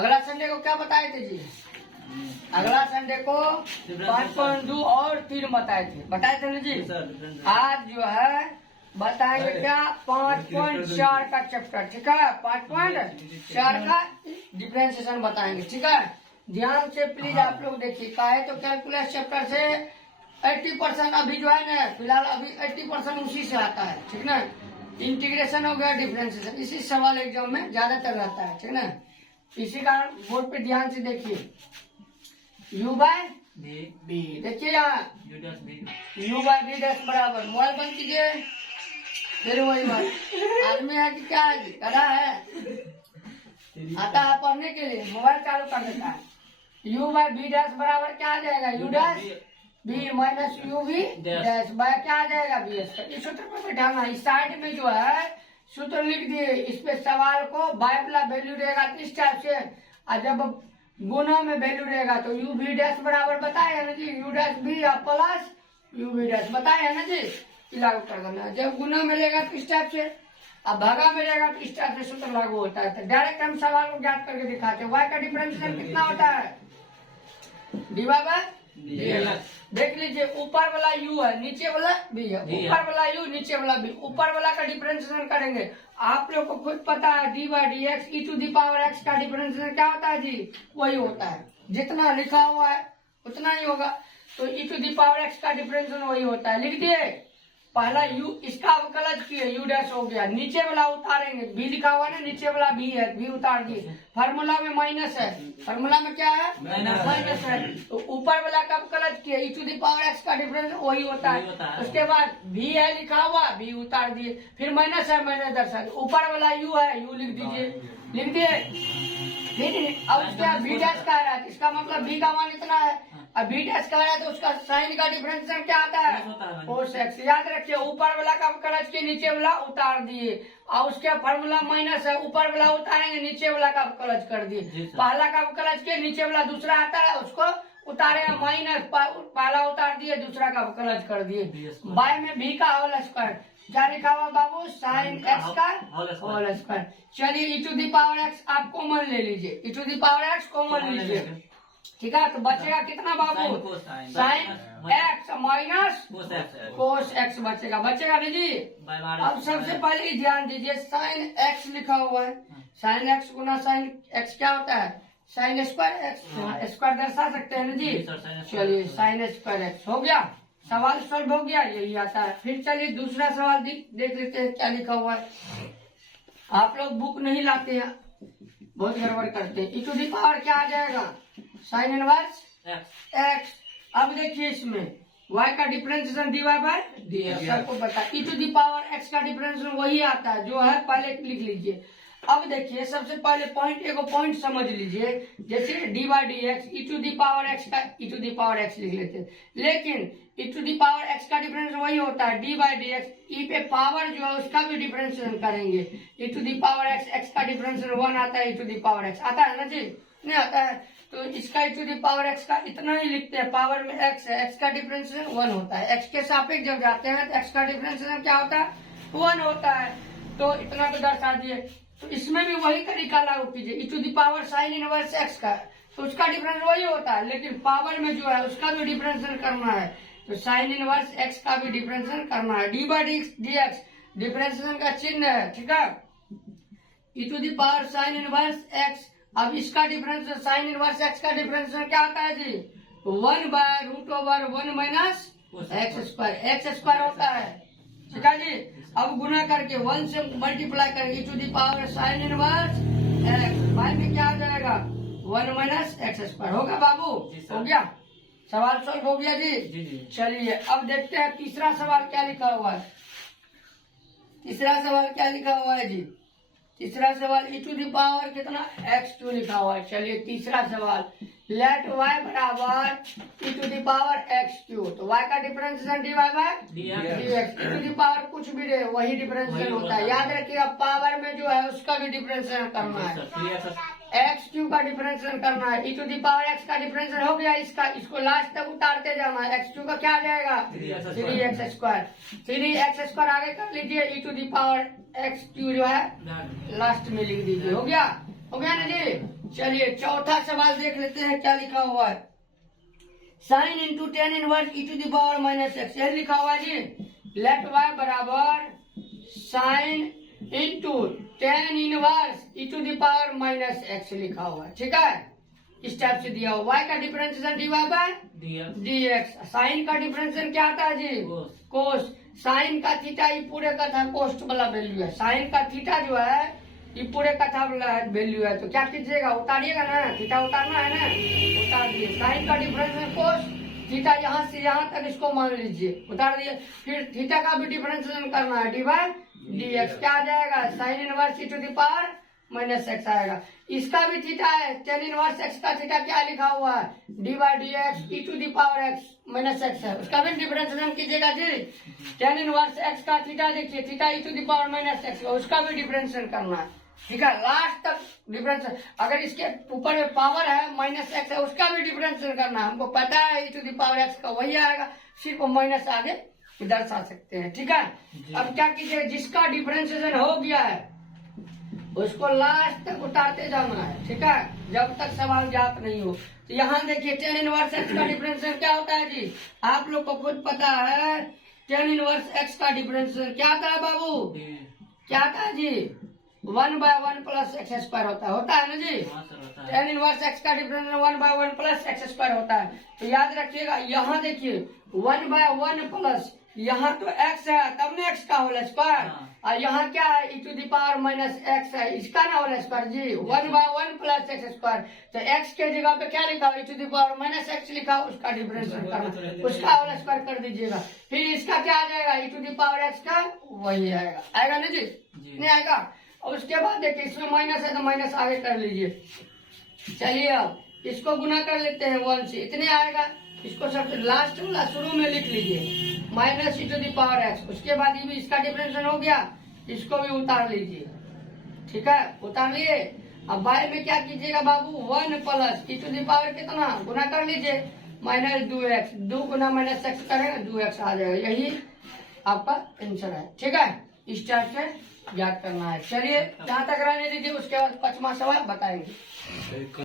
अगला संडे को क्या बताए थे जी? अगला संडे को 5.2 और 3 बताए थे ना जी। आज जो है बताएंगे क्या 5.4 का चैप्टर, ठीक है। 5.4 का डिफरेंशिएशन बताएंगे, ठीक है। ध्यान से प्लीज आप लोग देखिए। काहे तो कैलकुलस चैप्टर से 80% अभी जो है ना, फिलहाल अभी 80% उसी से आता है, ठीक ना। इंटीग्रेशन हो गया, डिफरेंशिएशन, इसी सवाल एग्जाम में ज्यादातर रहता है, ठीक ना। इसी कारण बोर्ड पे ध्यान से देखिए। u बाय बी, देखिए यहाँ u बाय बी डैश बराबर, मोबाइल बंद कीजिए। फिर वही बात, आदमी है कि क्या है, गधा है, आता है पढ़ने के लिए, मोबाइल चालू कर देता है। u बाय बी डैश बराबर क्या आ जाएगा, u dash B minus U B dash by क्या आ जाएगा, बी एस। इस सूत्र पे बैठाना, इस साइड में जो है सूत्र लिख दिए, इस पे सवाल को बाय वाला वैल्यू रहेगा इस टाइप से, और जब गुना में वैल्यू रहेगा तो यू बी डैश बराबर बताए है ना जी, U dash B plus U B dash बताए है ना जी, लागू कर देना। जब गुना में रहेगा तो इस टाइप से, अब भागा में रहेगा तो इस टाइप से सूत्र लागू होता है। तो डायरेक्ट हम सवाल को ज्ञात करके दिखाते हैं। वाई का डिफरेंशियल कितना होता है, डी वाई बाय देख लीजिए, ऊपर वाला u है, नीचे वाला b है, ऊपर वाला u नीचे वाला b, ऊपर वाला का डिफरेंशिएशन करेंगे। आप लोग को खुद पता है D by D x E to the power x का डिफरेंशिएशन क्या होता है जी, वही होता है, जितना लिखा हुआ है उतना ही होगा। तो ई टू दी पावर x का डिफरेंशिएशन वही होता है, लिख दिए। पहला u, इसका अवकलज किए, u डैश हो गया, नीचे वाला उतारेंगे, b लिखा हुआ है ना, नीचे वाला b है, b उतार दिए। फार्मूला में माइनस है, फार्मूला में क्या है, माइनस है, तो ऊपर वाला का अवकलज किए, e to the power x का डिफरेंस वही होता है। उसके बाद v है लिखा हुआ, b उतार दिए, फिर माइनस है, माइनस दर्शा, ऊपर वाला u है, u लिख दीजिए, लिख दिए। अब उसका b डैश का है, इसका मतलब b का मान इतना है, अब बी डैश का है तो उसका साइन का डिफरेंशिएशन क्या आता है, कोस एक्स। याद रखिए, ऊपर वाला का अवकलज के नीचे वाला उतार दिए, और उसके फार्मूला माइनस है, ऊपर वाला उतारेंगे, नीचे वाला का अवकलज कर दिए। पहला का अवकलज के नीचे वाला दूसरा आता है, उसको उतारेगा माइनस, पहला उतार दिए, दूसरा का अवकलज कर दिए। बाय में भी का होल स्क्वायर, क्या लिखा हुआ बाबू, साइन एक्स का होल स्क्वायर। चलिए e to the power x आप कॉमन ले लीजिए, e to the power x common लीजिए, ठीक है। तो बचेगा कितना बाबू, sine x minus cos x बचेगा, बचेगा नहीं जी। अब सबसे पहले ध्यान दीजिए, साइन एक्स लिखा हुआ है, साइन एक्स गुना साइन एक्स क्या होता है, साइन स्क्वायर एक्स, स्क्वायर दर्शा सकते हैं ना जी। चलिए साइन स्क्वायर एक्स हो गया, सवाल सॉल्व हो गया, यही आता है। फिर चलिए दूसरा सवाल देख लेते हैं क्या लिखा हुआ है। आप लोग बुक नहीं लाते हैं, बहुत गड़बड़ करते हैं। ई टू दी पावर क्या आ जाएगा, साइन इनवर्स एक्स। अब देखिए इसमें y का differentiation D Y by D X, सबको पता। E to the power x का डिफरेंशिएशन वही आता है जो है, पहले लिख लीजिए। अब देखिए सबसे पहले पॉइंट, एगो पॉइंट समझ लीजिए, जैसे d by D x, E to the power x का e to the power x लिख लेते हैं, लेकिन e to the power x का डिफरेंस वही होता है, D by D x. E पे पावर जो है उसका भी डिफरेंशिएशन करेंगे, e to the power x, x का डिफरेंशिएशन 1 आता है, e to the power x आता है ना जी, नहीं आता है। तो इसका ई टू दी पावर एक्स का इतना ही लिखते हैं, पावर में एक्स है, एक्स का डिफरेंशिएशन 1 होता है, एक्स के सापेक्ष जब जाते हैं तो एक्स का डिफरेंशिएशन क्या होता है, 1 होता है। तो इतना तो दर्शा दिए। तो इसमें भी वही तरीका लागू कीजिए, e to the power sine inverse x का, तो उसका डिफरेंस वही होता है, लेकिन पावर में जो है उसका भी डिफरेंशिएशन करना है, तो साइन इनवर्स एक्स का भी डिफरेंशिएशन करना है। D by D x differentiation का चिन्ह है, ठीक है। E to the power sine inverse x, अब इसका डिफरेंस साइन इनवर्स एक्स का डिफरेंशिएशन क्या आता है जी, 1/√1 minus x square, x square होता है, ठीक है जी। अब गुना करके 1 से मल्टीप्लाई करके e to the power sine inverse x, भाई में क्या आ जाएगा, 1 माइनस एक्स स्क्वायर होगा बाबू, हो गया, सवाल सॉल्व हो गया जी। चलिए अब देखते हैं तीसरा सवाल क्या लिखा हुआ है। तीसरा सवाल क्या लिखा हुआ है जी, तीसरा सवाल ई टू दी पावर कितना, x2 लिखा हुआ है। चलिए तीसरा सवाल, लेट y बराबर ई टू दी पावर x3, तो y का differentiation D Y by D x. E to the power कुछ भी रहे वही डिफरेंशिएशन होता है, याद रखिएगा। पावर में जो है उसका भी डिफरेंशिएशन करना है, x3 का डिफरेंशिएशन करना है। E to the power x का डिफरेंशिएशन हो गया, इसका इसको लास्ट तक उतारते जाना है। x2 का क्या आ जाएगा, 3x स्क्वायर, 3x स्क्वायर आगे कर लीजिए, e to the power x3 जो है लास्ट में लिख दीजिए, हो गया ना जी। चलिए चौथा सवाल देख लेते हैं क्या लिखा हुआ है। Sine into tan inverse E to the power minus X, यही लिखा हुआ है जी। लेट वाई बराबर sine into tan inverse E to the power minus x लिखा हुआ है, ठीक है। इस टाइप से दिया हुआ, y का differentiation D Y by D X. Sine का डिफरेंशिएशन क्या आता है जी? कोस। साइन का थीटा ये पूरे का था कोस्ट वाला वैल्यू है। साइन का थीटा जो है ये पूरे का था वाला वैल्यू है, तो क्या कीजिएगा, उतारिएगा ना, थीटा उतारना है ना, उतार दिए। साइन का डिफरेंशिएशन कोस, थीटा यहाँ से यहाँ तक इसको मान लीजिए, उतार दिए। फिर थीटा का भी डिफरेंशिएशन करना है, डी बाय डी एक्स। क्या आ जाएगा? Sine inverse E to the power minus X आएगा। इसका भी थीटा है, टेन इनवर्स एक्स का थीटा क्या लिखा हुआ है? D by D x E to the power X minus x है, उसका भी डिफरेंशिएशन कीजिएगा जी। टेन इनवर्स एक्स का थीटा देखिए, theta E to the power minus X, उसका भी डिफरेंशिएशन करना है, ठीक है। लास्ट तक डिफरेंशिएशन, अगर इसके ऊपर में पावर है माइनस एक्स है, उसका भी डिफरेंशिएशन करना है। हमको पता है e to the power x का वही आएगा, सिर्फ माइनस आगे दर्शा सकते हैं, ठीक है। अब क्या कीजिए, जिसका डिफरेंशिएशन हो गया है उसको लास्ट तक उतारते जाना है, ठीक है, जब तक सवाल ज्ञात नहीं हो। तो यहाँ देखिए टेन इनवर्स एक्स का डिफरेंशिएशन क्या होता है जी? आप लोग को खुद पता है, टेन इनवर्स एक्स का डिफरेंशिएशन क्या आता है बाबू? क्या आता है जी? 1/1 प्लस एक्स स्क्वायर होता है ना जी। टेन इनवर्स एक्स का डिफरेंशिएशन 1/1 प्लस एक्स स्क्वायर होता है। तो याद रखिएगा, यहाँ देखिए 1/1 प्लस, यहाँ तो x है तब ने x का होल स्क्वायर, और यहाँ क्या है? E to the power minus x है, इसका ना होल स्क्वायर जी। 1/1 प्लस एक्स स्क्वायर, तो x के जगह पे क्या लिखा? E to the power minus x लिखा, उसका डिफरेंशिएशन करना, उसका होल स्क्वायर कर दीजिएगा। फिर इसका क्या आ जाएगा? ई टू दी पावर एक्स का वही आएगा, आएगा ना जी? नहीं आएगा। और उसके बाद देखिए इसमें माइनस है तो माइनस आगे कर लीजिए। चलिए अब इसको गुना कर लेते हैं 1 से, इतने आएगा। इसको सब लास्ट वाला शुरू में लिख लीजिए, minus E to the power X. उसके बाद ये भी इसका डिफरेंशिएशन हो गया, इसको भी उतार लीजिए, ठीक है, उतार लिए। अब बाय में क्या कीजिएगा बाबू? 1 plus E to the power कितना, गुना कर लीजिए, माइनस 2x, 2 गुना माइनस एक्स करेंगे 2x आ जाएगा। यही आपका आंसर है, ठीक है। इस टाइप से याद करना है। चलिए जहाँ तक रहने दीजिए, उसके बाद 5वां सवाल बताएंगे।